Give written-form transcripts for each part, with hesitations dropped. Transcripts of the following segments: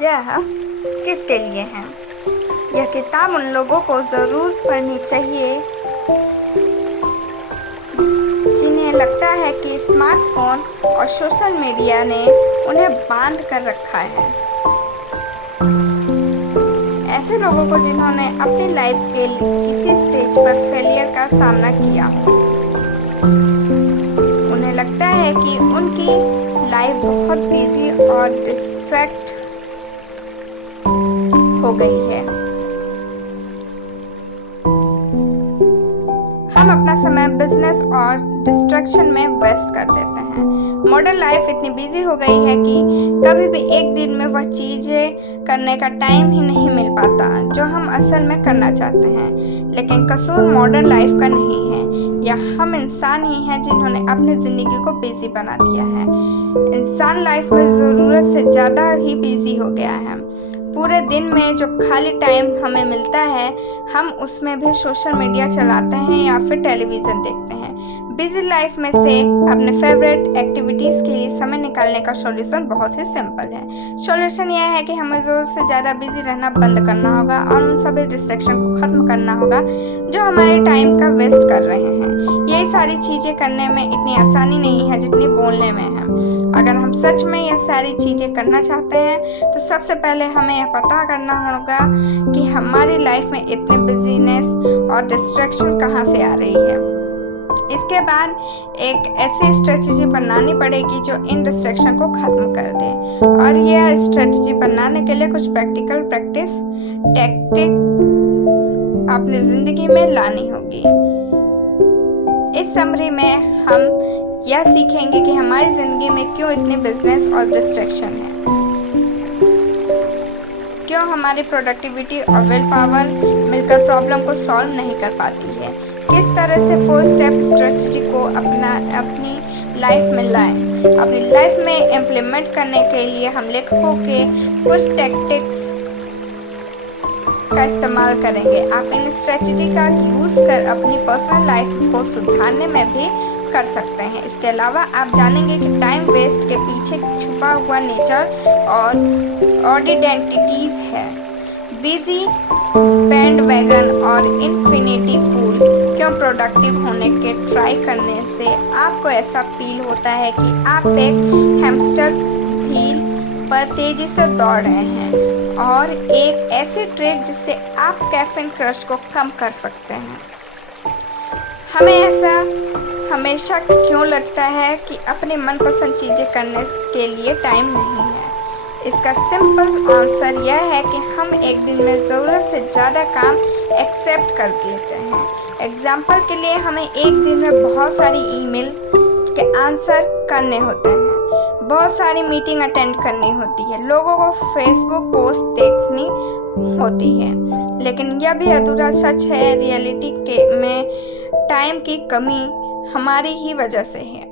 यह किसके लिए है? यह किताब उन लोगों को ज़रूर पढ़नी चाहिए जिन्हें लगता है कि स्मार्टफोन और सोशल मीडिया ने उन्हें बांध कर रखा है। ऐसे लोगों को जिन्होंने अपनी लाइफ के किसी स्टेज पर फेलियर का सामना किया हो। उन्हें लगता है कि उनकी लाइफ बहुत बिजी और डिस्ट्रैक्ट हो गई है। हम अपना समय बिजनेस और डिस्ट्रैक्शन में वेस्ट कर देते हैं। मॉडर्न लाइफ इतनी बिजी हो गई है कि कभी भी एक दिन में वह चीज़ें करने का टाइम ही नहीं मिल पाता जो हम असल में करना चाहते हैं। लेकिन कसूर मॉडर्न लाइफ का नहीं है, यह हम इंसान ही हैं जिन्होंने अपनी ज़िंदगी को बिजी बना दिया है। इंसान लाइफ में ज़रूरत से ज़्यादा ही बिजी हो गया है। पूरे दिन में जो खाली टाइम हमें मिलता है हम उसमें भी सोशल मीडिया चलाते हैं या फिर टेलीविज़न देखते हैं। बिजी लाइफ में से अपने फेवरेट एक्टिविटीज़ के लिए समय निकालने का सॉल्यूशन बहुत ही सिंपल है। सॉल्यूशन यह है कि हमें ज़रूरत से ज़्यादा बिजी रहना बंद करना होगा और उन सभी डिस्ट्रैक्शन को ख़त्म करना होगा जो हमारे टाइम का वेस्ट कर रहे हैं। यही सारी चीज़ें करने में इतनी आसानी नहीं है जितनी बोलने में है। अगर हम सच में ये सारी चीज़ें करना चाहते हैं तो सबसे पहले हमें यह पता करना होगा कि हमारी लाइफ में इतने बिजीनेस और डिस्ट्रैक्शन कहाँ से आ रही है। इसके बाद एक ऐसी स्ट्रेटजी बनानी पड़ेगी जो इन डिस्ट्रैक्शन को ख़त्म कर दे, और यह स्ट्रेटजी बनाने के लिए कुछ प्रैक्टिकल प्रैक्टिस टैक्टिक्स अपनी ज़िंदगी में लानी होगी। इस समरी में हम यह सीखेंगे कि हमारी ज़िंदगी में क्यों इतने बिजनेस और डिस्ट्रैक्शन है, क्यों हमारी प्रोडक्टिविटी और विल पावर मिलकर प्रॉब्लम को सॉल्व नहीं कर पाती है, किस तरह से 4 स्टेप स्ट्रेटजी को अपनी लाइफ में लाएं। अपनी लाइफ में इम्प्लीमेंट करने के लिए हम लेखकों के कुछ टैक्टिक्स का इस्तेमाल करेंगे। आप इन स्ट्रेटजी का यूज़ कर अपनी पर्सनल लाइफ को सुधारने में भी कर सकते हैं। इसके अलावा आप जानेंगे कि टाइम वेस्ट के पीछे छुपा हुआ नेचर और आइडेंटिटीज है। बिजी बैंडवैगन और इन्फिनिटी पूल क्यों प्रोडक्टिव होने के ट्राई करने से आपको ऐसा फील होता है कि आप एक हैमस्टर व्हील पर तेजी से दौड़ रहे हैं, और एक ऐसी ट्रिक जिससे आप कैफीन क्रश को कम कर सकते हैं। हमें ऐसा हमेशा क्यों लगता है कि अपने मनपसंद चीज़ें करने के लिए टाइम नहीं है? इसका सिंपल आंसर यह है कि हम एक दिन में ज़रूरत से ज़्यादा काम एक्सेप्ट कर लेते हैं। एग्जाम्पल के लिए हमें एक दिन में बहुत सारी ईमेल के आंसर करने होते हैं, बहुत सारी मीटिंग अटेंड करनी होती है, लोगों को फेसबुक पोस्ट देखनी होती है। लेकिन यह भी अधूरा सच है, रियलिटी में टाइम की कमी हमारी ही वजह से है।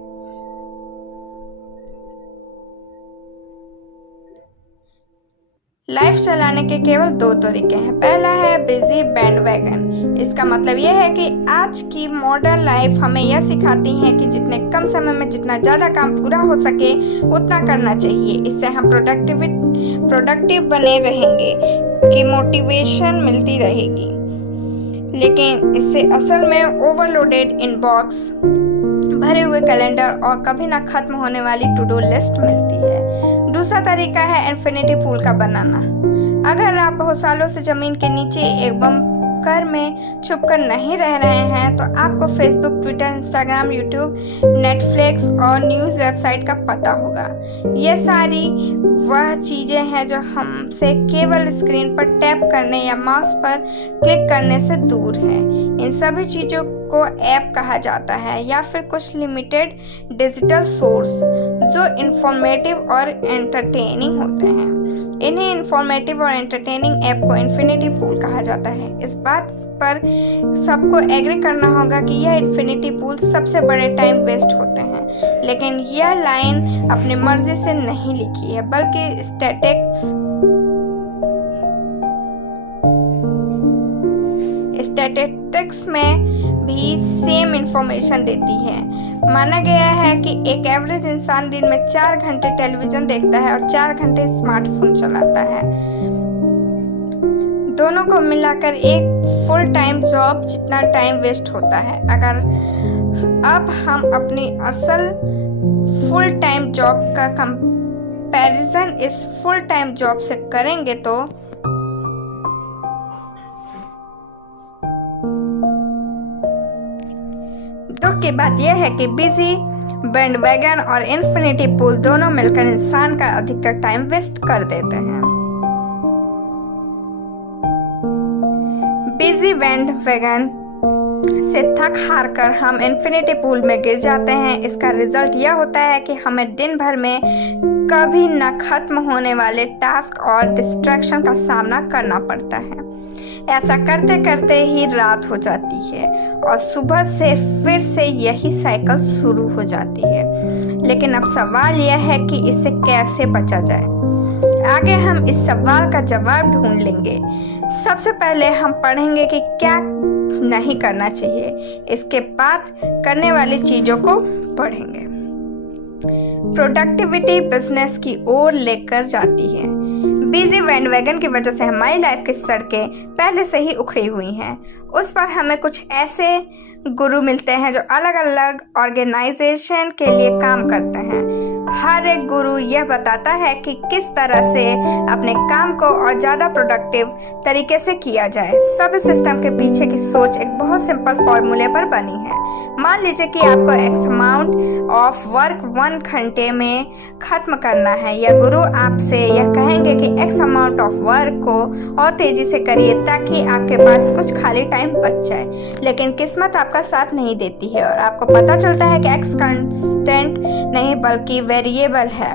लाइफ चलाने के केवल 2 तरीके हैं। पहला है बिजी बैंडवैगन। इसका मतलब यह है कि आज की मॉडर्न लाइफ हमें यह सिखाती है कि जितने कम समय में जितना ज़्यादा काम पूरा हो सके उतना करना चाहिए। इससे हम प्रोडक्टिव बने रहेंगे, कि मोटिवेशन मिलती रहेगी। लेकिन इससे असल में ओवरलोडेड इनबॉक्स, भरे हुए कैलेंडर और कभी ना खत्म होने वाली टू डू लिस्ट मिलती है। दूसरा तरीका है इन्फिनिटी पूल का बनाना। अगर आप बहुत सालों से ज़मीन के नीचे एक बंकर में छुपकर नहीं रह रहे हैं तो आपको Facebook, Twitter, Instagram, YouTube, Netflix और न्यूज़ वेबसाइट का पता होगा। ये सारी वह चीज़ें हैं जो हमसे केवल स्क्रीन पर टैप करने या माउस पर क्लिक करने से दूर हैं। इन सभी चीज़ों को ऐप कहा जाता है या फिर कुछ लिमिटेड डिजिटल सोर्स जो इंफॉर्मेटिव और एंटरटेनिंग होते हैं। इन्हीं इंफॉर्मेटिव और एंटरटेनिंग ऐप को इन्फिनिटी पूल कहा जाता है। इस बात पर सबको एग्री करना होगा कि यह इन्फिनिटी पूल सबसे बड़े टाइम वेस्ट होते हैं। लेकिन यह लाइन अपनी मर्जी से नहीं लिखी है, बल्कि स्टैटिस्टिक्स में भी सेम इंफॉर्मेशन देती है। माना गया है कि एक एवरेज इंसान दिन में 4 घंटे टेलीविजन देखता है और 4 घंटे स्मार्टफोन चलाता है। दोनों को मिलाकर एक फुल टाइम जॉब जितना टाइम वेस्ट होता है। अगर अब हम अपनी असल फुल टाइम जॉब का कंपैरिजन इस फुल टाइम जॉब से करेंगे तो दुख की बात यह है कि बिजी बैंडवैगन और इन्फिनिटी पूल दोनों मिलकर इंसान का अधिकतर टाइम वेस्ट कर देते हैं। बिजी बैंडवैगन से थक हार कर हम इन्फिनिटी पूल में गिर जाते हैं। इसका रिजल्ट यह होता है कि हमें दिन भर में कभी न खत्म होने वाले टास्क और डिस्ट्रैक्शन का सामना करना पड़ता है। ऐसा करते करते ही रात हो जाती है और सुबह से फिर से यही साइकिल शुरू हो जाती है। लेकिन अब सवाल यह है कि इससे कैसे बचा जाए। आगे हम इस सवाल का जवाब ढूंढ लेंगे। सबसे पहले हम पढ़ेंगे कि क्या नहीं करना चाहिए, इसके बाद करने वाली चीजों को पढ़ेंगे। प्रोडक्टिविटी बिजनेस की ओर लेकर जाती है। बिजी बैंडवैगन की वजह से हमारी लाइफ की सड़कें पहले से ही उखड़ी हुई हैं। उस पर हमें कुछ ऐसे गुरु मिलते हैं जो अलग अलग ऑर्गेनाइजेशन के लिए काम करते हैं। हर एक गुरु यह बताता है कि किस तरह से अपने काम को और ज़्यादा प्रोडक्टिव तरीके से किया जाए। सब सिस्टम के पीछे की सोच एक बहुत सिंपल फॉर्मूले पर बनी है। मान लीजिए कि आपको एक्स अमाउंट ऑफ वर्क 1 घंटे में खत्म करना है। यह गुरु आपसे यह कहेंगे कि एक्स अमाउंट ऑफ वर्क को और तेजी से करिए ताकि आपके पास कुछ खाली टाइम बच जाए। लेकिन किस्मत आपका साथ नहीं देती है और आपको पता चलता है कि एक्स कांस्टेंट नहीं बल्कि वेरिएबल है।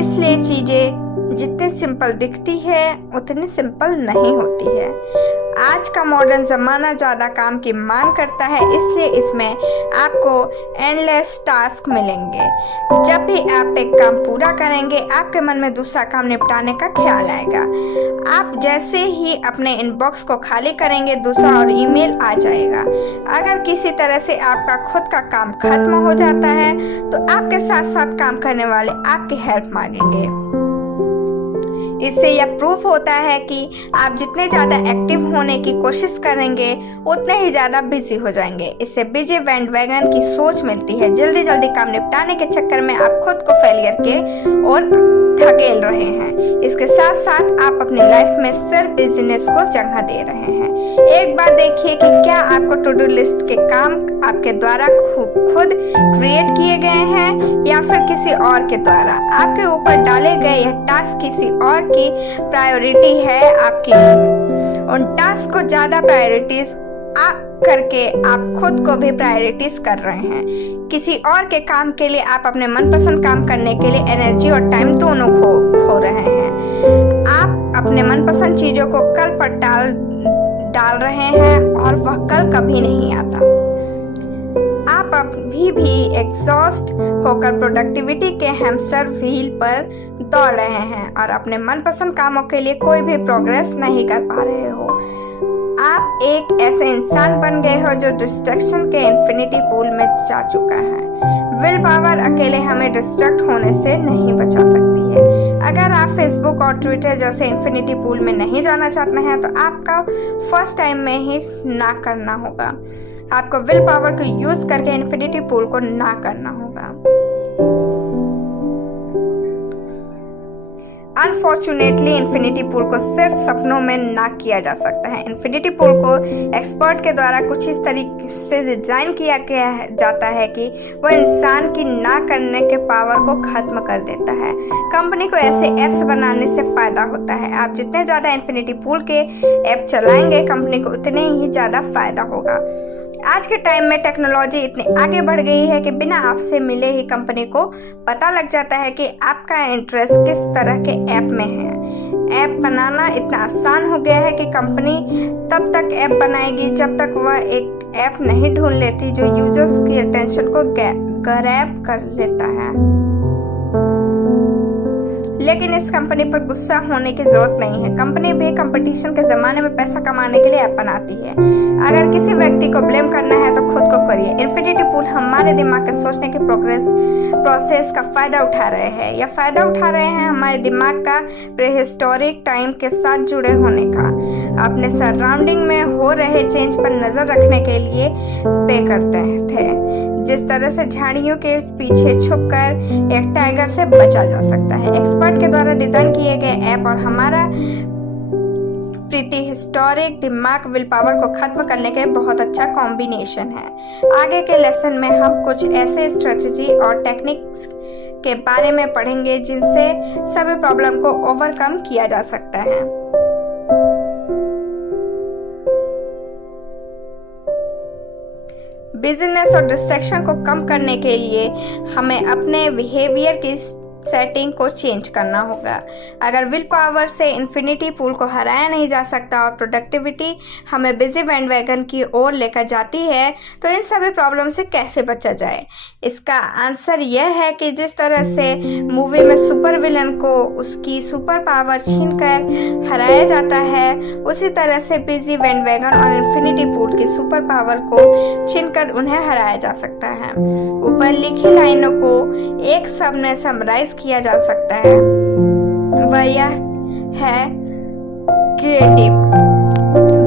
इसलिए चीजें जितनी सिंपल दिखती है उतनी सिंपल नहीं होती है। आज का मॉडर्न ज़माना ज़्यादा काम की मांग करता है, इसलिए इसमें आपको एंडलेस टास्क मिलेंगे। जब भी आप एक काम पूरा करेंगे आपके मन में दूसरा काम निपटाने का ख्याल आएगा। आप जैसे ही अपने इनबॉक्स को खाली करेंगे दूसरा और ईमेल आ जाएगा। अगर किसी तरह से आपका खुद का काम खत्म हो जाता है तो आपके साथ साथ काम करने वाले आपकी हेल्प मांगेंगे। इससे यह प्रूफ होता है कि आप जितने ज़्यादा एक्टिव होने की कोशिश करेंगे उतने ही ज़्यादा बिजी हो जाएंगे। इससे बिजी बैंडवैगन की सोच मिलती है। जल्दी जल्दी काम निपटाने के चक्कर में आप खुद को फेलियर के और धकेल रहे हैं। इसके साथ साथ आप अपनी लाइफ में सिर्फ बिजनेस को जगह दे रहे हैं। एक बार देखिए कि क्या आपको टू डू लिस्ट के काम आपके द्वारा खुद क्रिएट किए गए हैं या फिर किसी और के द्वारा। आपके ऊपर डाले गए यह टास्क किसी और की प्रायोरिटी है आपकी। उन टास्क को ज्यादा प्रायोरिटीज करके आप खुद को भी प्रायोरिटीज कर रहे हैं। किसी और के काम के लिए आप अपने मनपसंद काम करने के लिए एनर्जी और टाइम दोनों खो रहे हैं। आप अपने मनपसंद चीजों को कल पर डाल रहे हैं और वह कल कभी नहीं आता। आप अभी भी एग्जॉस्ट होकर प्रोडक्टिविटी के हैमस्टर व्हील पर दौड़ रहे हैं और अपने मनपसंद कामों के लिए कोई भी प्रोग्रेस नहीं कर पा रहे हो। आप एक ऐसे इंसान बन गए हो जो डिस्ट्रैक्शन के इन्फिनिटी पूल में जा चुका है। विल पावर अकेले हमें डिस्ट्रैक्ट होने से नहीं बचा सकती है। अगर आप फेसबुक और ट्विटर जैसे इन्फिनिटी पूल में नहीं जाना चाहते हैं तो आपका फर्स्ट टाइम में ही ना करना होगा। आपको विल पावर को यूज करके इन्फिनिटी पूल को ना करना होगा। अनफॉर्चुनेटली इन्फिनिटी पूल को सिर्फ सपनों में ना किया जा सकता है। इन्फिनिटी पूल को एक्सपर्ट के द्वारा कुछ इस तरीके से डिजाइन किया जाता है कि वह इंसान की ना करने के पावर को खत्म कर देता है। कंपनी को ऐसे ऐप्स बनाने से फायदा होता है। आप जितने ज्यादा इन्फिनिटी पूल के ऐप चलाएंगे कंपनी को उतने ही ज्यादा फायदा होगा। आज के टाइम में टेक्नोलॉजी इतनी आगे बढ़ गई है कि बिना आपसे मिले ही कंपनी को पता लग जाता है कि आपका इंटरेस्ट किस तरह के ऐप में है। ऐप बनाना इतना आसान हो गया है कि कंपनी तब तक ऐप बनाएगी जब तक वह एक ऐप नहीं ढूंढ लेती जो यूजर्स की अटेंशन को ग्रैब कर लेता है। लेकिन इस कंपनी पर गुस्सा होने की जरूरत नहीं है। कंपनी भी कंपटीशन के ज़माने में पैसा कमाने के लिए ऐप बनाती है। अगर किसी व्यक्ति को ब्लेम करना है तो खुद को करिए। इन्फिनिटी पूल हमारे दिमाग के सोचने के प्रोसेस का फ़ायदा उठा रहे हैं। यह फ़ायदा उठा रहे हैं हमारे दिमाग का प्रीहिस्टोरिक टाइम के साथ जुड़े होने का। अपने सराउंडिंग में हो रहे चेंज पर नज़र रखने के लिए पे करते थे। जिस तरह से झाड़ियों के पीछे छुपकर एक टाइगर से बचा जा सकता है। एक्सपर्ट के द्वारा डिजाइन किए गए ऐप और हमारा प्रीहिस्टोरिक दिमाग विल पावर को खत्म करने के बहुत अच्छा कॉम्बिनेशन है। आगे के लेसन में हम कुछ ऐसे स्ट्रेटजी और टेक्निक्स के बारे में पढ़ेंगे जिनसे सभी प्रॉब्लम को ओवरकम किया जा सकता है। बिजनेस और डिस्ट्रैक्शन को कम करने के लिए हमें अपने बिहेवियर की सेटिंग को चेंज करना होगा। अगर विल पावर से इन्फिनिटी पूल को हराया नहीं जा सकता और प्रोडक्टिविटी हमें बिजी बैंडवैगन की ओर लेकर जाती है तो इन सभी प्रॉब्लम से कैसे बचा जाए? इसका आंसर यह है कि जिस तरह से मूवी में सुपर विलन को उसकी सुपर पावर छीनकर हराया जाता है, उसी तरह से बिजी बैंडवैगन और इन्फिनिटी पूल की सुपर पावर को छीनकर उन्हें हराया जा सकता है। ऊपर लिखी लाइनों को एक शब्द में समराइज किया जा सकता है, वह यह है क्रिएटिव।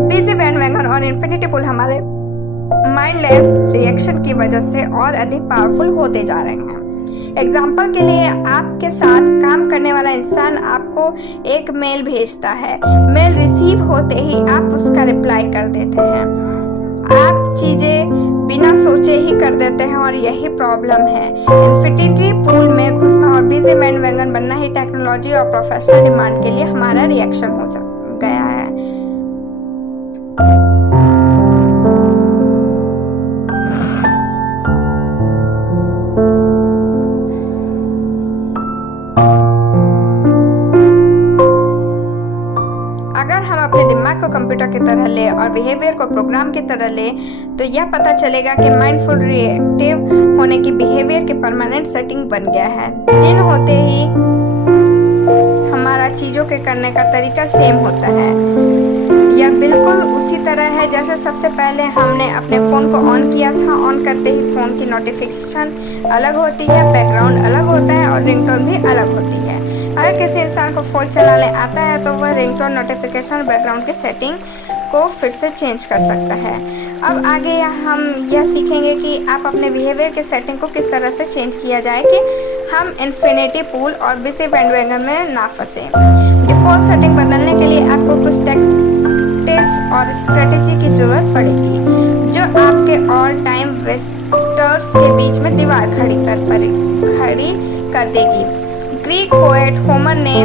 बिजी बैंडवैगन और इन्फिनिटी पूल हमारे माइंडलेस रिएक्शन की वजह से और अधिक पावरफुल होते जा रहे हैं। एग्जाम्पल के लिए आपके साथ काम करने वाला इंसान आपको एक मेल भेजता है। मेल रिसीव होते ही आप उसका रिप्लाई कर देते हैं। आप चीजें बिना सोचे ही कर देते हैं और यही प्रॉब्लम है। इन्फिनिटी पूल में घुसना और बिजी बैंडवैगन बनना ही टेक्नोलॉजी और प्रोफेशनल डिमांड के लिए हमारा रिएक्शन हो गया है। अगर हम अपने दिमाग को कंप्यूटर की तरह ले और बिहेवियर को प्रोग्राम की तरह ले तो यह पता चलेगा कि माइंडफुल रिएक्टिव होने की बिहेवियर की परमानेंट सेटिंग बन गया है। दिन होते ही हमारा चीज़ों के करने का तरीका सेम होता है। यह बिल्कुल उसी तरह है जैसे सबसे पहले हमने अपने फ़ोन को ऑन किया था। ऑन करते ही फ़ोन की नोटिफिकेशन अलग होती है, बैकग्राउंड अलग होता है और रिंगटोन भी अलग होती है। अगर किसी इंसान को फ़ोन चलाने आता है तो वह रिंगटोन, नोटिफिकेशन और बैकग्राउंड की सेटिंग को फिर से चेंज कर सकता है। अब आगे हम यह सीखेंगे कि आप अपने बिहेवियर के सेटिंग को किस तरह से चेंज किया जाए कि हम इन्फिनिटी पूल और बिजी बैंडवैगन में ना फंसे। डिफ़ॉल्ट सेटिंग बदलने के लिए आपको कुछ टैक्टिक्स और स्ट्रेटेजी की ज़रूरत पड़ेगी जो आपके ऑल टाइम वेस्टर्स के बीच में दीवार खड़ी कर देगी। ग्रीक पोएट होमर ने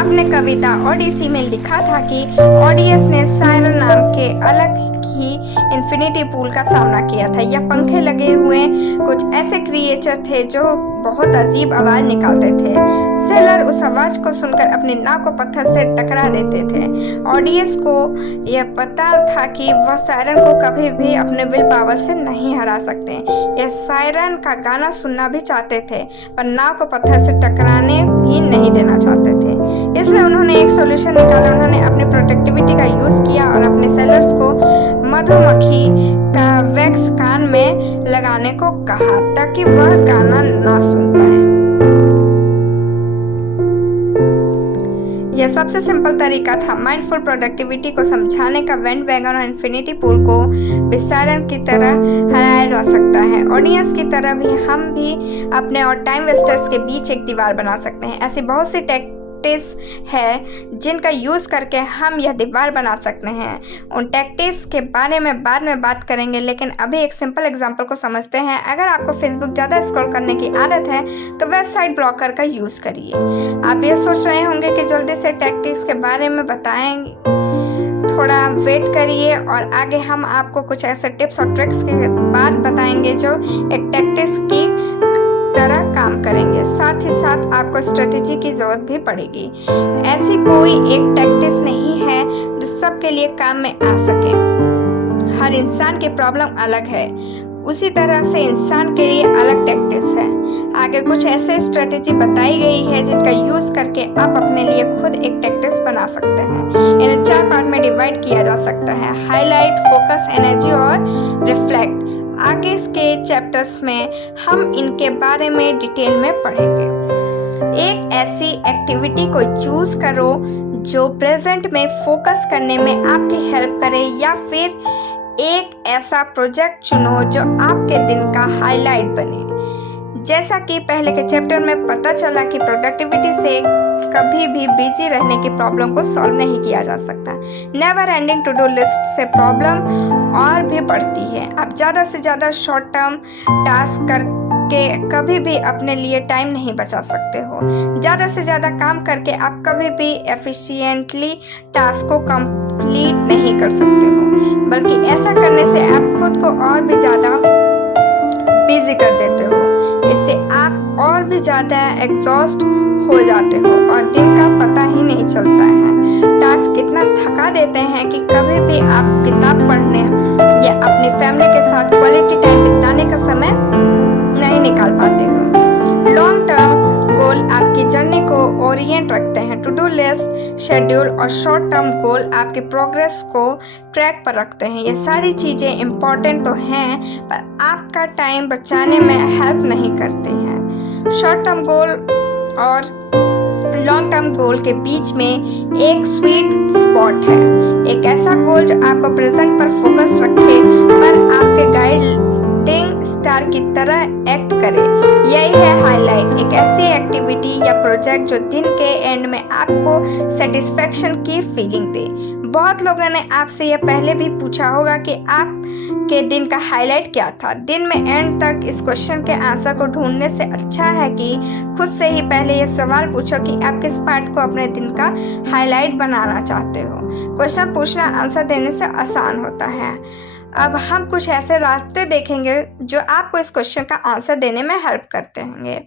अपने कविता ओडिसी में लिखा था कि ओडियस ने सायरन नाम के अलग ही इन्फिनिटी पूल का सामना किया था। यह पंखे लगे हुए कुछ ऐसे क्रिएचर थे जो बहुत अजीब आवाज निकालते थे। सेलर उस आवाज को सुनकर अपनी नाव को पत्थर से टकरा देते थे। ऑडियंस को यह पता था कि वह सायरन को कभी भी अपने विल पावर से नहीं हरा सकते। यह सायरन का गाना सुनना भी चाहते थे पर नाव को पत्थर से टकराने भी नहीं देना चाहते थे। इसलिए उन्होंने एक सोल्यूशन निकाला। उन्होंने अपनी प्रोडक्टिविटी का यूज किया और अपने सेलर्स को मधुमक्खी का वैक्स कान में लगाने को कहा ताकि वह गाना ना सुन पाए। यह सबसे सिंपल तरीका था माइंडफुल प्रोडक्टिविटी को समझाने का। बैंडवैगन और इन्फिनिटी पूल को सायरन की तरह हराया जा सकता है। ऑडियंस की तरह भी हम भी अपने और टाइम वेस्टर्स के बीच एक दीवार बना सकते हैं। ऐसी बहुत सी टैक्टिक्स है जिनका यूज़ करके हम यह दीवार बना सकते हैं। उन टैक्टिक्स के बारे में बाद में बात करेंगे, लेकिन अभी एक सिंपल एग्जांपल को समझते हैं। अगर आपको फेसबुक ज़्यादा स्क्रॉल करने की आदत है तो वेबसाइट ब्लॉकर का यूज़ करिए। आप ये सोच रहे होंगे कि जल्दी से टैक्टिक्स के बारे में बताएंगे, थोड़ा वेट करिए और आगे हम आपको कुछ ऐसे टिप्स और ट्रिक्स के बाद बताएंगे जो एक टैक्टिक्स की तरह काम करेंगे। साथ ही साथ आपको स्ट्रेटेजी की ज़रूरत भी पड़ेगी। ऐसी कोई एक टैक्टिक्स नहीं है जो सबके लिए काम में आ सके। हर इंसान की प्रॉब्लम अलग है, उसी तरह से इंसान के लिए अलग टैक्टिक्स है। आगे कुछ ऐसे स्ट्रेटेजी बताई गई है जिनका यूज करके आप अपने लिए खुद एक टैक्टिक्स बना सकते हैं। इन्हें 4 पार्ट में डिवाइड किया जा सकता है: हाईलाइट, फोकस, एनर्जी और रिफ्लेक्ट। आगे के चैप्टर्स में हम इनके बारे में डिटेल में पढ़ेंगे। एक ऐसी एक्टिविटी को चूज करो जो प्रेजेंट में फोकस करने में आपकी हेल्प करे, या फिर एक ऐसा प्रोजेक्ट चुनो जो आपके दिन का हाईलाइट बने। जैसा कि पहले के चैप्टर में पता चला कि प्रोडक्टिविटी से कभी भी बिजी रहने की प्रॉब्लम को सॉल्व नहीं किया जा सकता। Never ending to do list से प्रॉब्लम और भी बढ़ती है। आप ज़्यादा से ज़्यादा शॉर्ट टर्म टास्क करके कभी भी अपने लिए टाइम नहीं बचा सकते हो। ज़्यादा से ज़्यादा काम करके आप कभी भी एफिशिएंटली टास्क को कंप्लीट नहीं कर सकते हो, बल्कि ऐसा करने से आप खुद को और भी ज़्यादा बिजी कर देते हो। इससे आप और भी ज़्यादा एग्जॉस्ट हो जाते हो और दिन का पता ही नहीं चलता है। टास्क इतना थका देते हैं कि कभी भी आप किताब पढ़ने या अपनी फैमिली के साथ क्वालिटी टाइम बिताने का समय नहीं निकाल पाते हो। लॉन्ग टर्म गोल आपकी जर्नी को ओरिएंट रखते हैं। टू डू लिस्ट, शेड्यूल और शॉर्ट टर्म गोल आपकी प्रोग्रेस को ट्रैक पर रखते हैं। ये सारी चीज़ें इम्पॉर्टेंट तो हैं, पर आपका टाइम बचाने में हेल्प नहीं करते हैं। शॉर्ट टर्म गोल और लॉन्ग टर्म गोल के बीच में एक स्वीट स्पॉट है। एक ऐसा गोल जो आपको प्रेजेंट पर फोकस रखे, पर आपके गाइडिंग स्टार की तरह एक्ट करे। यही है हाईलाइट, एक ऐसी एक्टिविटी या प्रोजेक्ट जो दिन के एंड में आपको सेटिस्फेक्शन की फीलिंग दे। बहुत लोगों ने आपसे यह पहले भी पूछा होगा कि आपके दिन का हाईलाइट क्या था। दिन में एंड तक इस क्वेश्चन के आंसर को ढूंढने से अच्छा है कि खुद से ही पहले ये सवाल पूछो कि आप किस पार्ट को अपने दिन का हाईलाइट बनाना चाहते हो। क्वेश्चन पूछना आंसर देने से आसान होता है। अब हम कुछ ऐसे रास्ते देखेंगे जो आपको इस क्वेश्चन का आंसर देने में हेल्प करते हैं।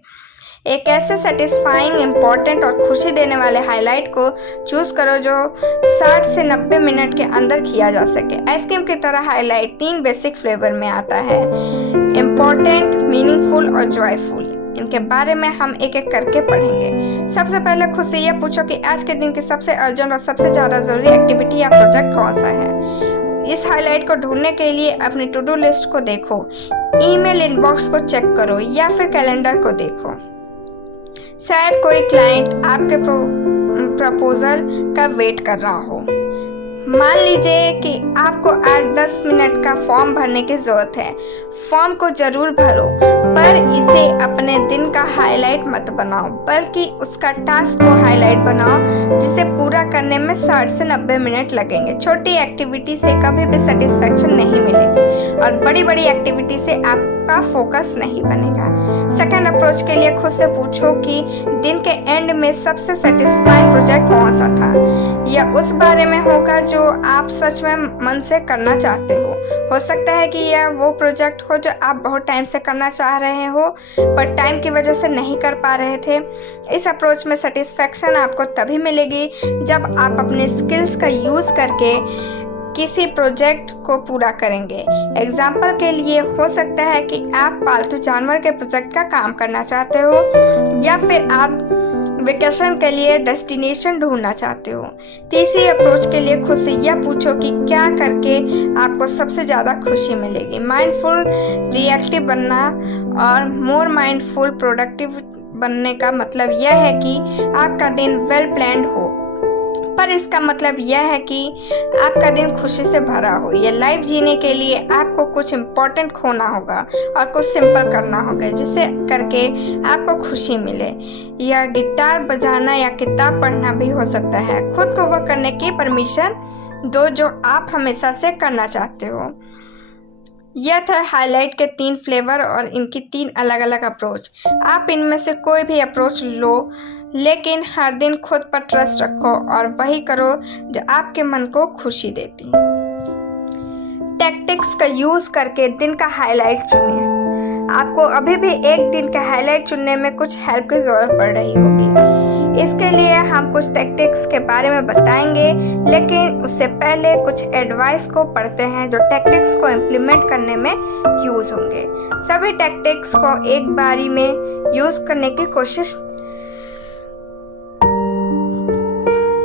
एक ऐसे सेटिस्फाइंग, इम्पोर्टेंट और खुशी देने वाले हाईलाइट को चूज करो जो 60 से 90 मिनट के अंदर किया जा सके। आइसक्रीम की तरह हाईलाइट 3 बेसिक फ्लेवर में आता है: इम्पोर्टेंट, मीनिंगफुल और जॉयफुल। इनके बारे में हम एक एक करके पढ़ेंगे। सबसे पहले खुद से यह पूछो कि आज के दिन की सबसे अर्जेंट और सबसे ज़्यादा ज़रूरी एक्टिविटी या प्रोजेक्ट कौन सा है। इस हाईलाइट को ढूंढने के लिए अपनी टू डू लिस्ट को देखो, ईमेल इनबॉक्स को चेक करो या फिर कैलेंडर को देखो। शायद कोई क्लाइंट आपके प्रपोजल का वेट कर रहा हो। मान लीजिए कि आपको आज 10 मिनट का फॉर्म भरने की ज़रूरत है। फॉर्म को ज़रूर भरो, पर इसे अपने दिन का हाईलाइट मत बनाओ, बल्कि उसका टास्क को हाईलाइट बनाओ जिसे पूरा करने में 60 से 90 मिनट लगेंगे। छोटी एक्टिविटी से कभी भी सेटिस्फेक्शन नहीं मिलेगी और बड़ी बड़ी एक्टिविटी से आपका फोकस नहीं बनेगा। सेकंड अप्रोच के लिए खुद से पूछो कि दिन के एंड में सबसे सेटिस्फाइंग प्रोजेक्ट कौन सा था। यह उस बारे में होगा जो आप सच में मन से करना चाहते हो सकता है कि यह वो प्रोजेक्ट हो जो आप बहुत टाइम से करना चाह रहे हो, पर टाइम की वजह से नहीं कर पा रहे थे। इस अप्रोच में सेटिस्फेक्शन आपको तभी मिलेगी जब आप अपने स्किल्स का यूज़ करके किसी प्रोजेक्ट को पूरा करेंगे। एग्जाम्पल के लिए हो सकता है कि आप पालतू जानवर के प्रोजेक्ट का काम करना चाहते हो, या फिर आप वेकेशन के लिए डेस्टिनेशन ढूंढना चाहते हो। तीसरी अप्रोच के लिए खुद से यह पूछो कि क्या करके आपको सबसे ज़्यादा खुशी मिलेगी। माइंडफुल रिएक्टिव बनना और मोर माइंडफुल प्रोडक्टिव बनने का मतलब यह है कि आपका दिन वेल प्लान्ड हो, पर इसका मतलब यह है कि आपका दिन खुशी से भरा हो। यह लाइफ जीने के लिए आपको कुछ इम्पोर्टेंट खोना होगा और कुछ सिंपल करना होगा जिससे करके आपको खुशी मिले। यह गिटार बजाना या किताब पढ़ना भी हो सकता है। खुद को वह करने की परमिशन दो जो आप हमेशा से करना चाहते हो। यह था हाईलाइट के 3 फ्लेवर और इनकी 3 अलग अलग अप्रोच। आप इनमें से कोई भी अप्रोच लो, लेकिन हर दिन खुद पर ट्रस्ट रखो और वही करो जो आपके मन को खुशी देती है। टैक्टिक्स का यूज़ करके दिन का हाईलाइट चुनिए। आपको अभी भी एक दिन का हाईलाइट चुनने में कुछ हेल्प की ज़रूरत पड़ रही होगी। इसके इसके लिए हम कुछ टैक्टिक्स के बारे में बताएंगे, लेकिन उससे पहले कुछ एडवाइस को पढ़ते हैं जो टैक्टिक्स को इम्प्लीमेंट करने में यूज़ होंगे। सभी टैक्टिक्स को एक बारी में यूज़ करने की कोशिश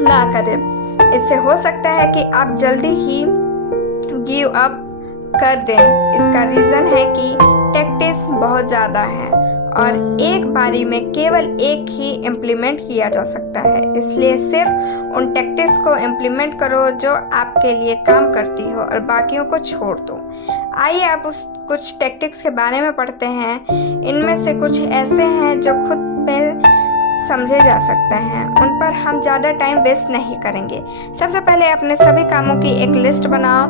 ना करें। इससे हो सकता है कि आप जल्दी ही गिव अप कर दें। इसका रीज़न है कि टैक्टिक्स बहुत ज़्यादा हैं और एक बारी में केवल एक ही इम्प्लीमेंट किया जा सकता है। इसलिए सिर्फ उन टैक्टिक्स को इम्प्लीमेंट करो जो आपके लिए काम करती हो और बाकियों को छोड़ दो। आइए आप उस कुछ टैक्टिक्स के बारे में पढ़ते हैं। इनमें से कुछ ऐसे हैं जो खुद पे समझे जा सकते हैं, उन पर हम ज़्यादा टाइम वेस्ट नहीं करेंगे। सबसे पहले अपने सभी कामों की एक लिस्ट बनाओ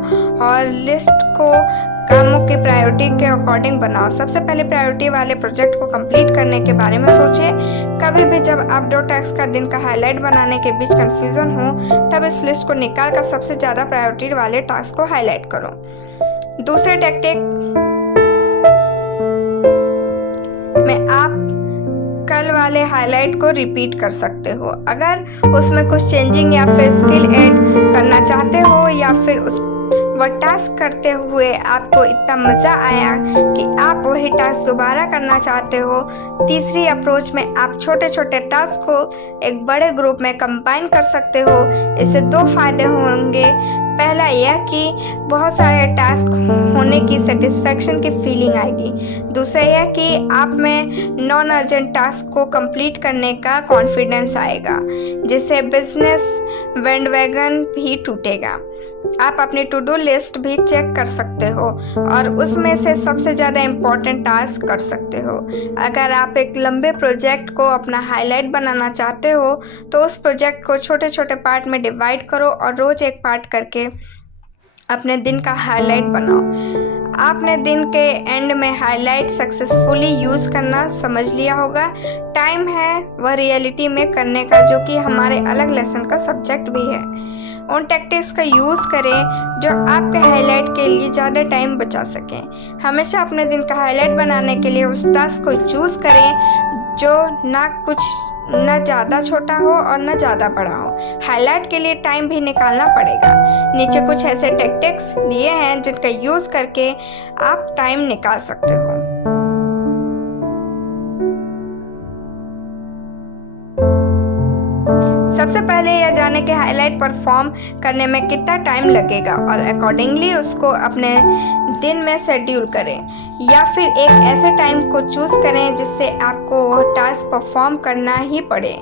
और लिस्ट को कामों की प्रायोरिटी के अकॉर्डिंग बनाओ। सबसे पहले प्रायोरिटी वाले प्रोजेक्ट को कंप्लीट करने के बारे में सोचें। कभी भी जब आप 2 टास्क का दिन का हाईलाइट बनाने के बीच कंफ्यूजन हो, तब इस लिस्ट को निकाल कर सबसे ज़्यादा प्रायोरिटी वाले टास्क को हाईलाइट करो। दूसरे टैक्टिक में आप कल वाले हाईलाइट को रिपीट कर सकते हो। अगर उसमें कुछ चेंजिंग या फिर स्किल ऐड करना चाहते हो या फिर वह टास्क करते हुए आपको इतना मज़ा आया कि आप वही टास्क दोबारा करना चाहते हो। तीसरी अप्रोच में आप छोटे छोटे टास्क को एक बड़े ग्रुप में कंबाइन कर सकते हो। इससे 2 फायदे होंगे। पहला यह कि बहुत सारे टास्क होने की सेटिस्फैक्शन की फीलिंग आएगी। दूसरा यह कि आप में नॉन अर्जेंट टास्क को कंप्लीट करने का कॉन्फिडेंस आएगा, जिससे बिजनेस बैंडवैगन भी टूटेगा। आप अपनी टू डू लिस्ट भी चेक कर सकते हो और उसमें से सबसे ज़्यादा इम्पोर्टेंट टास्क कर सकते हो। अगर आप एक लंबे प्रोजेक्ट को अपना हाईलाइट बनाना चाहते हो तो उस प्रोजेक्ट को छोटे छोटे पार्ट में डिवाइड करो और रोज़ एक पार्ट करके अपने दिन का हाईलाइट बनाओ। आपने दिन के एंड में हाईलाइट सक्सेसफुली यूज़ करना समझ लिया होगा। टाइम है वह रियलिटी में करने का, जो कि हमारे अलग लेसन का सब्जेक्ट भी है। उन टैक्टिक्स का यूज़ करें जो आपके हाईलाइट के लिए ज़्यादा टाइम बचा सकें। हमेशा अपने दिन का हाईलाइट बनाने के लिए उस टास्क को चूज़ करें जो ना ज़्यादा छोटा हो और ना ज़्यादा बड़ा हो। हाईलाइट के लिए टाइम भी निकालना पड़ेगा। नीचे कुछ ऐसे टैक्टिक्स दिए हैं जिनका यूज़ करके आप टाइम निकाल सकते हो। सबसे पहले यह जाने कि हाईलाइट परफॉर्म करने में कितना टाइम लगेगा और अकॉर्डिंगली उसको अपने दिन में शेड्यूल करें, या फिर एक ऐसे टाइम को चूज़ करें जिससे आपको वह टास्क परफॉर्म करना ही पड़े,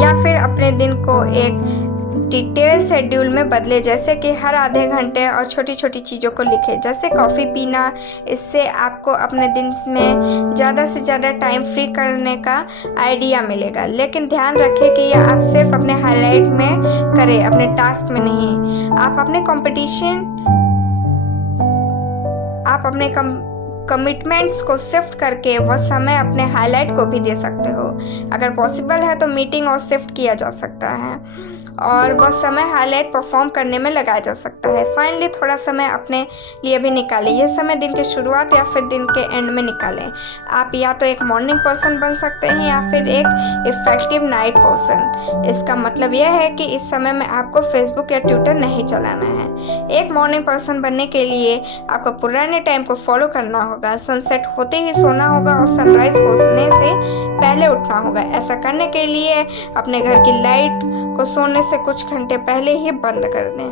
या फिर अपने दिन को एक डिटेल शेड्यूल में बदले, जैसे कि हर आधे घंटे और छोटी छोटी चीज़ों को लिखें, जैसे कॉफ़ी पीना। इससे आपको अपने दिन में ज़्यादा से ज़्यादा टाइम फ्री करने का आइडिया मिलेगा। लेकिन ध्यान रखें कि यह आप सिर्फ अपने हाईलाइट में करें, अपने टास्क में नहीं। आप अपने कमिटमेंट्स को शिफ्ट करके वह समय अपने हाईलाइट को भी दे सकते हो। अगर पॉसिबल है तो मीटिंग और शिफ्ट किया जा सकता है और वह समय हाईलाइट परफॉर्म करने में लगाया जा सकता है। फाइनली थोड़ा समय अपने लिए भी निकालें। यह समय दिन के शुरुआत या फिर दिन के एंड में निकालें। आप या तो एक मॉर्निंग पर्सन बन सकते हैं या फिर एक इफेक्टिव नाइट पर्सन। इसका मतलब यह है कि इस समय में आपको फेसबुक या ट्विटर नहीं चलाना है। एक मॉर्निंग पर्सन बनने के लिए आपको पुराने टाइम को फॉलो करना होगा। सनसेट होते ही सोना होगा और सनराइज होने से पहले उठना होगा। ऐसा करने के लिए अपने घर की लाइट को सोने से कुछ घंटे पहले ही बंद कर दें।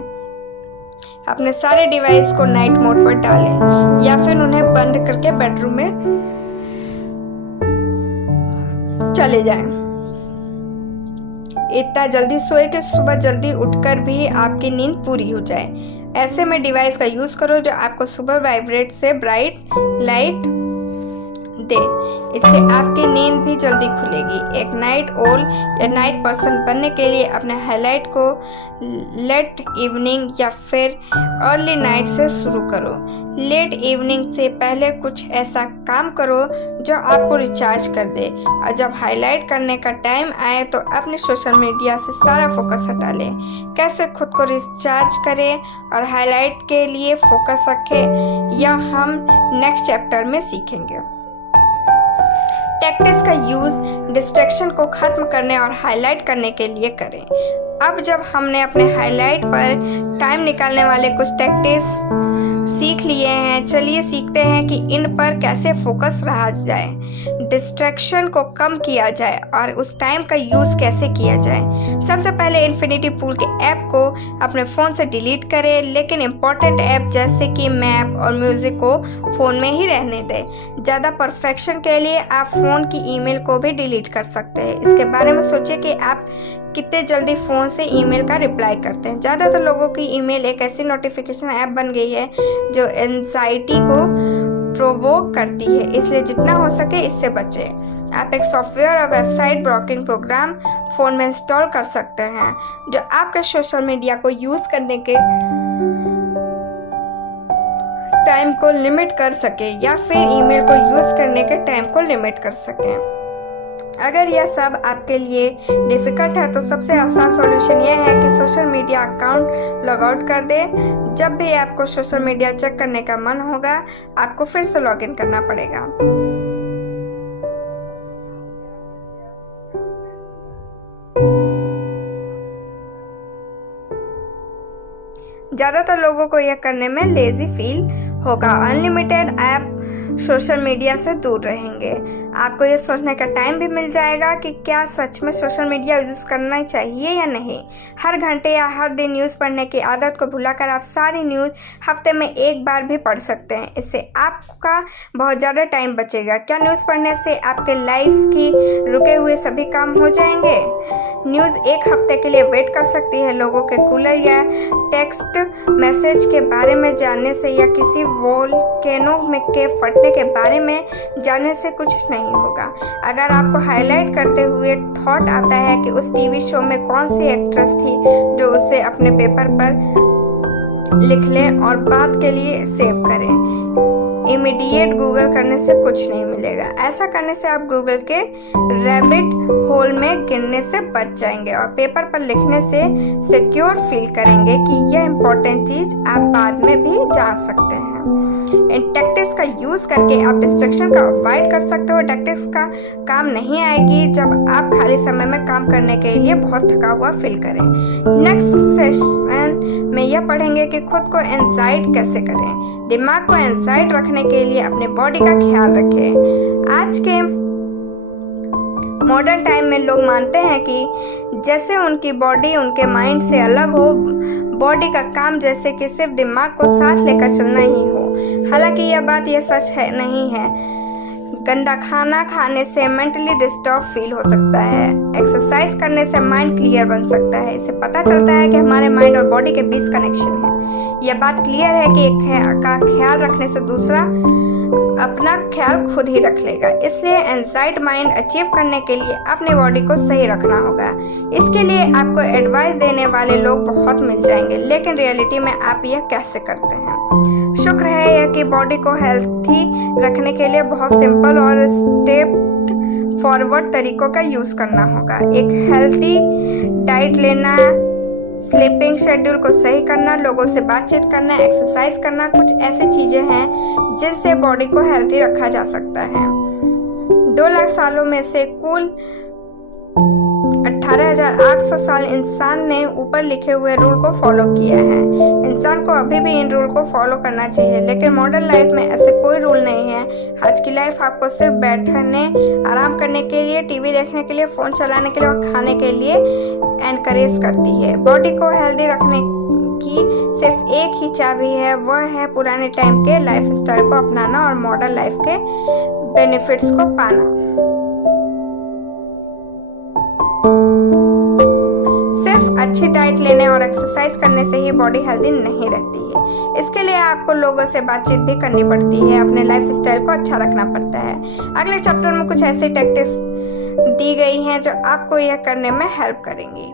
अपने सारे डिवाइस को नाइट मोड पर डालें या फिर उन्हें बंद करके बेडरूम में चले जाएं। इतना जल्दी सोए कि सुबह जल्दी उठकर भी आपकी नींद पूरी हो जाए। ऐसे में डिवाइस का यूज़ करो जो आपको सुबह वाइब्रेट से ब्राइट लाइट दे। इससे आपकी नींद भी जल्दी खुलेगी। एक नाइट ओल या नाइट पर्सन बनने के लिए अपने हाईलाइट को लेट इवनिंग या फिर अर्ली नाइट से शुरू करो। लेट इवनिंग से पहले कुछ ऐसा काम करो जो आपको रिचार्ज कर दे, और जब हाईलाइट करने का टाइम आए तो अपने सोशल मीडिया से सारा फोकस हटा लें। कैसे खुद को रिचार्ज करें और हाईलाइट के लिए फोकस रखें, यह हम नेक्स्ट चैप्टर में सीखेंगे। टैक्टिक्स का यूज़ डिस्ट्रैक्शन को ख़त्म करने और हाईलाइट करने के लिए करें। अब जब हमने अपने हाईलाइट पर टाइम निकालने वाले कुछ टैक्टिक्स सीख लिए हैं, चलिए सीखते हैं कि इन पर कैसे फोकस रहा जाए, डिस्ट्रैक्शन को कम किया जाए और उस टाइम का यूज़ कैसे किया जाए। सबसे पहले इन्फिनिटी पूल के ऐप को अपने फ़ोन से डिलीट करें, लेकिन इम्पॉर्टेंट ऐप जैसे कि मैप और म्यूज़िक को फ़ोन में ही रहने दें। ज़्यादा परफेक्शन के लिए आप फ़ोन की ईमेल को भी डिलीट कर सकते हैं। इसके बारे में सोचिए कि आप कितने जल्दी फ़ोन से ईमेल का रिप्लाई करते हैं। ज़्यादातर लोगों की ईमेल एक ऐसी नोटिफिकेशन ऐप बन गई है जो एंजाइटी को प्रोवोक करती है, इसलिए जितना हो सके इससे बचें। आप एक सॉफ्टवेयर और वेबसाइट ब्लॉकिंग प्रोग्राम फ़ोन में इंस्टॉल कर सकते हैं जो आपके सोशल मीडिया को यूज़ करने के टाइम को लिमिट कर सके या फिर ईमेल को यूज़ करने के टाइम को लिमिट कर सकें। अगर यह सब आपके लिए डिफ़िकल्ट है तो सबसे आसान सॉल्यूशन यह है कि social media account log out कर दें। जब भी आपको सोशल मीडिया चेक करने का मन होगा, आपको फिर से लॉग इन करना पड़ेगा। ज़्यादातर लोगों को यह करने में लेजी फील होगा। अनलिमिटेड ऐप सोशल मीडिया से दूर रहेंगे। आपको ये सोचने का टाइम भी मिल जाएगा कि क्या सच में सोशल मीडिया यूज़ करना चाहिए या नहीं। हर घंटे या हर दिन न्यूज़ पढ़ने की आदत को भुलाकर आप सारी न्यूज़ हफ्ते में एक बार भी पढ़ सकते हैं। इससे आपका बहुत ज़्यादा टाइम बचेगा। क्या न्यूज़ पढ़ने से आपके लाइफ की रुके हुए सभी काम हो जाएंगे? न्यूज़ एक हफ्ते के लिए वेट कर सकती है। लोगों के कूलर या टेक्स्ट मैसेज के बारे में जानने से या किसी वोल्केनो में के फटने के बारे में जानने से कुछ नहीं होगा। अगर आपको हाईलाइट करते हुए थॉट आता है कि उस टीवी शो में कौन सी एक्ट्रेस थी, जो उसे अपने पेपर पर लिख लें और बात के लिए सेव करें। इमीडिएट गूगल करने से कुछ नहीं मिलेगा। ऐसा करने से आप गूगल के रैबिट होल में गिरने से बच जाएंगे और पेपर पर लिखने से सिक्योर फील करेंगे कि यह इम्पोर्टेंट चीज़ आप बाद में भी जान सकते हैं। इन टैक्टिक्स का यूज़ करके आप डिस्ट्रैक्शन का अवॉइड कर सकते हो। टैक्टिक्स का काम नहीं आएगी जब आप खाली समय में काम करने के लिए बहुत थका हुआ फील करें। नेक्स्ट सेशन में यह पढ़ेंगे कि खुद को एंजाइट कैसे करें। दिमाग को एंजाइट रखने के लिए अपने बॉडी का ख्याल रखें। आज के मॉडर्न टाइम में लोग मानते हैं कि जैसे उनकी बॉडी उनके माइंड से अलग हो, बॉडी का काम जैसे कि सिर्फ दिमाग को साथ लेकर चलना ही हो। हालांकि यह बात सच है नहीं है। गंदा खाना खाने से मेंटली डिस्टर्ब फील हो सकता है। एक्सरसाइज करने से माइंड क्लियर बन सकता है। इससे पता चलता है कि हमारे माइंड और बॉडी के बीच कनेक्शन है। यह बात क्लियर है कि एक का ख्याल रखने से दूसरा अपना ख्याल खुद ही रख लेगा। इसलिए एंजाइट माइंड अचीव करने के लिए अपने बॉडी को सही रखना होगा। इसके लिए आपको एडवाइस देने वाले लोग बहुत मिल जाएंगे, लेकिन रियलिटी में आप यह कैसे करते हैं? शुक्र है यह कि बॉडी को हेल्थी रखने के लिए बहुत सिंपल और स्टेप फॉरवर्ड तरीकों का यूज़ करना होगा। एक हेल्थी डाइट लेना, स्लीपिंग शेड्यूल को सही करना, लोगों से बातचीत करना, एक्सरसाइज करना, कुछ ऐसी चीज़ें हैं जिनसे बॉडी को हेल्थी रखा जा सकता है। 2 लाख सालों में से कुल 18,800 साल इंसान ने ऊपर लिखे हुए रूल को फॉलो किया है। इंसान को अभी भी इन रूल को फॉलो करना चाहिए, लेकिन मॉडर्न लाइफ में ऐसे कोई रूल नहीं है। आज की लाइफ आपको सिर्फ बैठने, आराम करने के लिए, टीवी देखने के लिए, फ़ोन चलाने के लिए और खाने के लिए एनकरेज करती है। बॉडी को हेल्दी रखने की सिर्फ एक ही चाबी है, वह है पुराने टाइम के लाइफस्टाइल को अपनाना और मॉडर्न लाइफ के बेनिफिट्स को पाना। सिर्फ अच्छी डाइट लेने और एक्सरसाइज करने से ही बॉडी हेल्दी नहीं रहती है। इसके लिए आपको लोगों से बातचीत भी करनी पड़ती है, अपने लाइफस्टाइल को अच्छा रखना पड़ता है। अगले चैप्टर में कुछ ऐसी टैक्टिक्स दी गई हैं जो आपको यह करने में हेल्प करेंगी।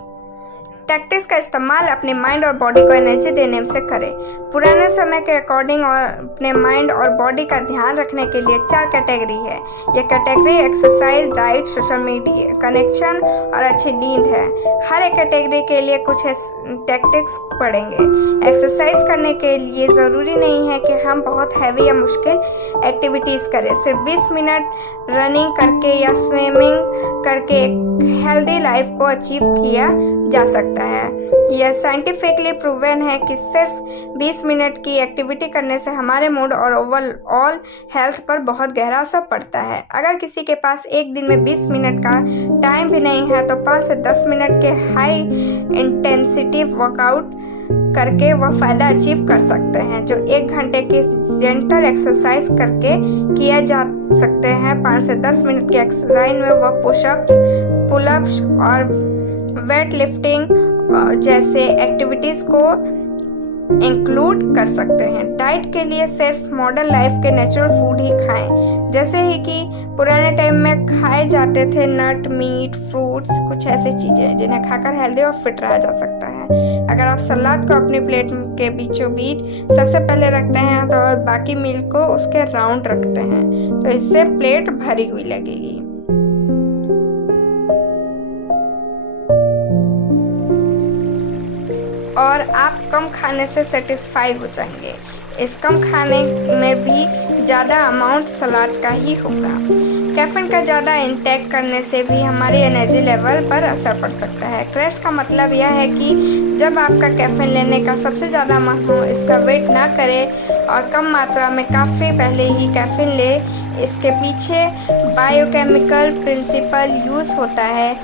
टैक्टिक्स का इस्तेमाल अपने माइंड और बॉडी को एनर्जी देने से करें। पुराने समय के अकॉर्डिंग और अपने माइंड और बॉडी का ध्यान रखने के लिए 4 कैटेगरी है। ये category exercise, diet, social media connection और अच्छी नींद है। हर एक कैटेगरी के लिए कुछ टैक्टिक्स पढ़ेंगे। एक्सरसाइज करने के लिए ज़रूरी नहीं है कि हम बहुत हैवी या मुश्किल एक्टिविटीज़ करें। सिर्फ 20 मिनट रनिंग करके या स्विमिंग करके एक हेल्दी लाइफ को अचीव किया जा सकता है। यह साइंटिफिकली प्रूवन है कि सिर्फ 20 मिनट की एक्टिविटी करने से हमारे मूड और ओवरऑल हेल्थ पर बहुत गहरा असर पड़ता है। अगर किसी के पास एक दिन में 20 मिनट का टाइम भी नहीं है तो 5 से 10 मिनट के हाई इंटेंसिटी वर्कआउट करके वह फ़ायदा अचीव कर सकते हैं, जो 1 घंटे की जेंटल एक्सरसाइज करके किया जा सकते हैं। 5 से 10 मिनट की एक्सरसाइज में वह पुशअप्स, पुलअप्स और वेट लिफ्टिंग जैसे एक्टिविटीज़ को इंक्लूड कर सकते हैं। डाइट के लिए सिर्फ मॉडर्न लाइफ के नेचुरल फूड ही खाएं, जैसे ही कि पुराने टाइम में खाए जाते थे नट, मीट, फ्रूट्स, कुछ ऐसी चीज़ें जिन्हें खाकर हेल्दी और फिट रहा जा सकता है। अगर आप सलाद को अपनी प्लेट के बीचों बीच सबसे पहले रखते हैं तो बाकी मील को उसके राउंड रखते हैं, तो इससे प्लेट भरी हुई लगेगी। और आप कम खाने से सेटिस्फाई हो जाएंगे। इस कम खाने में भी ज़्यादा अमाउंट सलाद का ही होगा। कैफीन का ज़्यादा इंटेक करने से भी हमारी एनर्जी लेवल पर असर पड़ सकता है। क्रैश का मतलब यह है कि जब आपका कैफीन लेने का सबसे ज़्यादा मन हो, इसका वेट ना करें और कम मात्रा में काफ़ी पहले ही कैफीन ले। इसके पीछे बायोकेमिकल प्रिंसिपल यूज़ होता है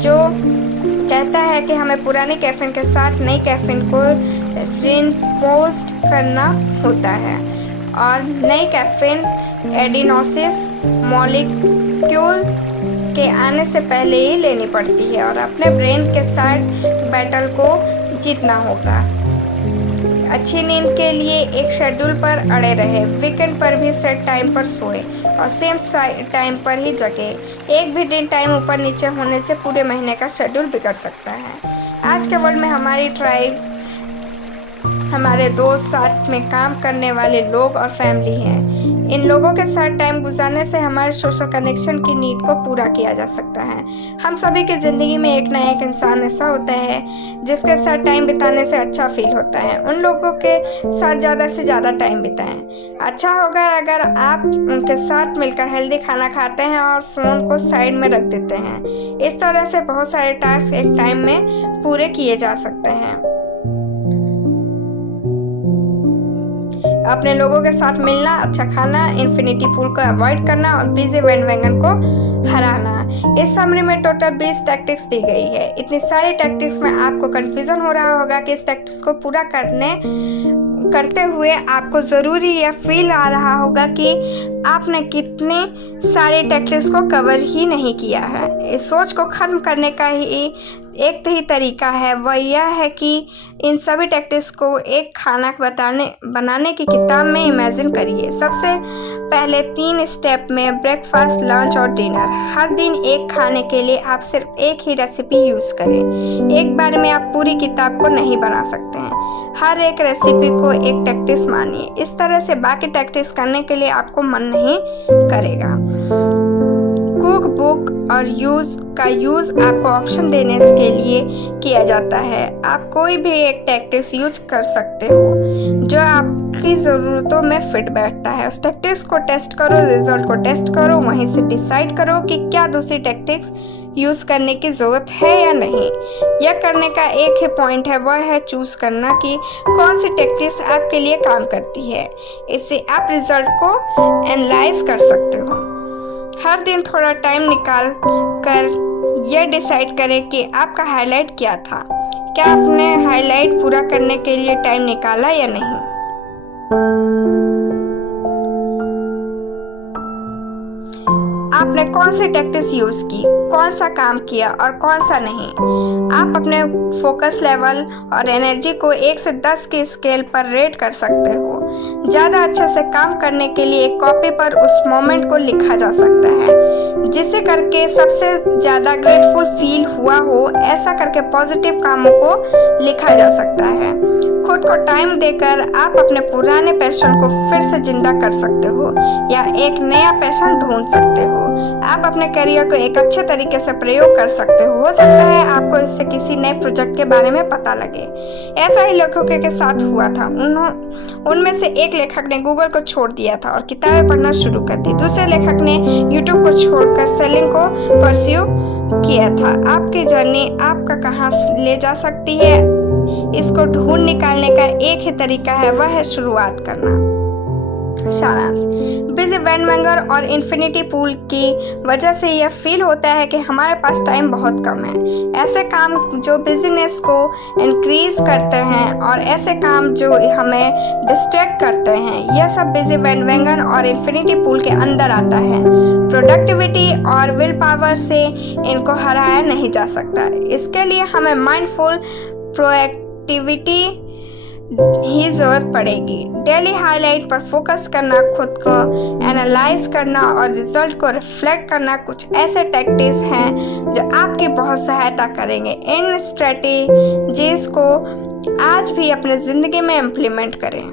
जो कहता है कि हमें पुरानी कैफीन के साथ नई कैफीन को रिइंफोर्स्ड करना होता है और नई कैफीन एडिनोसिस मॉलिक्यूल के आने से पहले ही लेनी पड़ती है और अपने ब्रेन के साथ बैटल को जीतना होगा। अच्छी नींद के लिए एक शेड्यूल पर अड़े रहे, वीकेंड पर भी सेट टाइम पर सोए और सेम टाइम पर ही जगे। एक भी दिन टाइम ऊपर नीचे होने से पूरे महीने का शेड्यूल बिगड़ सकता है। आज के वर्ल्ड में हमारी ट्राइब, हमारे दोस्त, साथ में काम करने वाले लोग और फैमिली हैं। इन लोगों के साथ टाइम गुजारने से हमारे सोशल कनेक्शन की नीड को पूरा किया जा सकता है। हम सभी की ज़िंदगी में एक ना एक इंसान ऐसा होता है जिसके साथ टाइम बिताने से अच्छा फील होता है। उन लोगों के साथ ज़्यादा से ज़्यादा टाइम बिताएं। अच्छा होगा अगर आप उनके साथ मिलकर हेल्दी खाना खाते हैं और फ़ोन को साइड में रख देते हैं। इस तरह से बहुत सारे टास्क एक टाइम में पूरे किए जा सकते हैं। अपने लोगों के साथ मिलना, अच्छा खाना, इन्फिनिटी पूल को अवॉइड करना और बिजी बैंडवैगन को हराना। इस समरी में टोटल 20 टैक्टिक्स दी गई है। इतनी सारी टैक्टिक्स में आपको कंफ्यूजन हो रहा होगा कि इस टैक्टिक्स को पूरा करते हुए आपको ज़रूरी यह फील आ रहा होगा कि आपने कितनी सारी टैक्टिक्स को कवर ही नहीं किया है। इस सोच को ख़त्म करने का ही एक ही तरीका है, वह यह है कि इन सभी टैक्टिक्स को एक खाना बनाने की किताब में इमेजिन करिए। सबसे पहले 3 स्टेप में ब्रेकफास्ट, लंच और डिनर। हर दिन एक खाने के लिए आप सिर्फ एक ही रेसिपी यूज़ करें। एक बार में आप पूरी किताब को नहीं बना सकते हैं। हर एक रेसिपी को एक टैक्टिक्स मानिए। इस तरह से बाकी टैक्टिक्स करने के लिए आपको मन नहीं करेगा। कुक बुक और यूज़ आपको ऑप्शन देने के लिए किया जाता है। आप कोई भी एक टैक्टिक्स यूज कर सकते हो जो आपकी ज़रूरतों में फिट बैठता है। उस टैक्टिक्स को टेस्ट करो, रिजल्ट को टेस्ट करो, वहीं से डिसाइड करो कि क्या दूसरी टैक्टिक्स यूज़ करने की ज़रूरत है या नहीं। यह करने का एक ही पॉइंट है, वह है चूज़ करना कि कौन सी टैक्टिक्स आपके लिए काम करती है। इससे आप रिजल्ट को एनालाइज कर सकते हो। हर दिन थोड़ा टाइम निकाल कर यह डिसाइड करें कि आपका हाईलाइट क्या था। क्या आपने हाईलाइट पूरा करने के लिए टाइम निकाला या नहीं। आप आपने कौन सी टैक्टिक्स यूज़ की, कौन सा काम किया और कौन सा नहीं। आप अपने फोकस लेवल और एनर्जी को 1 से 10 की स्केल पर रेट कर सकते हो। ज़्यादा अच्छे से काम करने के लिए एक कॉपी पर उस मोमेंट को लिखा जा सकता है जिसे करके सबसे ज़्यादा ग्रेटफुल फील हुआ हो। ऐसा करके पॉजिटिव कामों को लिखा जा सकता है। खुद को टाइम देकर आप अपने पुराने पैशन को फिर से जिंदा कर सकते हो या एक नया पैशन ढूंढ सकते हो। आप अपने करियर को एक अच्छे तरीके से प्रयोग कर सकते हो सकता है आपको इससे किसी नए प्रोजेक्ट के बारे में पता लगे। ऐसा ही लेखकों के साथ हुआ था। उनमें से एक लेखक ने गूगल को छोड़ दिया था और किताबें पढ़ना शुरू कर दी। दूसरे लेखक ने यूट्यूब को छोड़कर सेलिंग को परस्यू किया था। आपकी जर्नी आपका कहाँ ले जा सकती है, इसको ढूंढ निकालने का एक ही तरीका है, वह है शुरुआत करना। सारांश, बिजी बैंडवैगन और इन्फिनिटी पूल की वजह से यह फील होता है कि हमारे पास टाइम बहुत कम है। ऐसे काम जो बिजनेस को इंक्रीज करते हैं और ऐसे काम जो हमें डिस्ट्रैक्ट करते हैं, यह सब बिजी बैंडवैगन और इन्फिनिटी पूल के अंदर आता है। प्रोडक्टिविटी और विल पावर से इनको हराया नहीं जा सकता। इसके लिए हमें माइंडफुल प्रोएक्टिविटी ही जरूरत पड़ेगी। डेली हाईलाइट पर फोकस करना, खुद को एनालाइज करना और रिजल्ट को रिफ्लेक्ट करना कुछ ऐसे टैक्टिक्स हैं जो आपकी बहुत सहायता करेंगे। इन स्ट्रेटेजीज को आज भी अपने ज़िंदगी में इम्प्लीमेंट करें।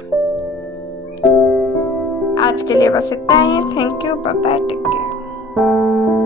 आज के लिए बस इतना ही। Thank you, bye bye, take care.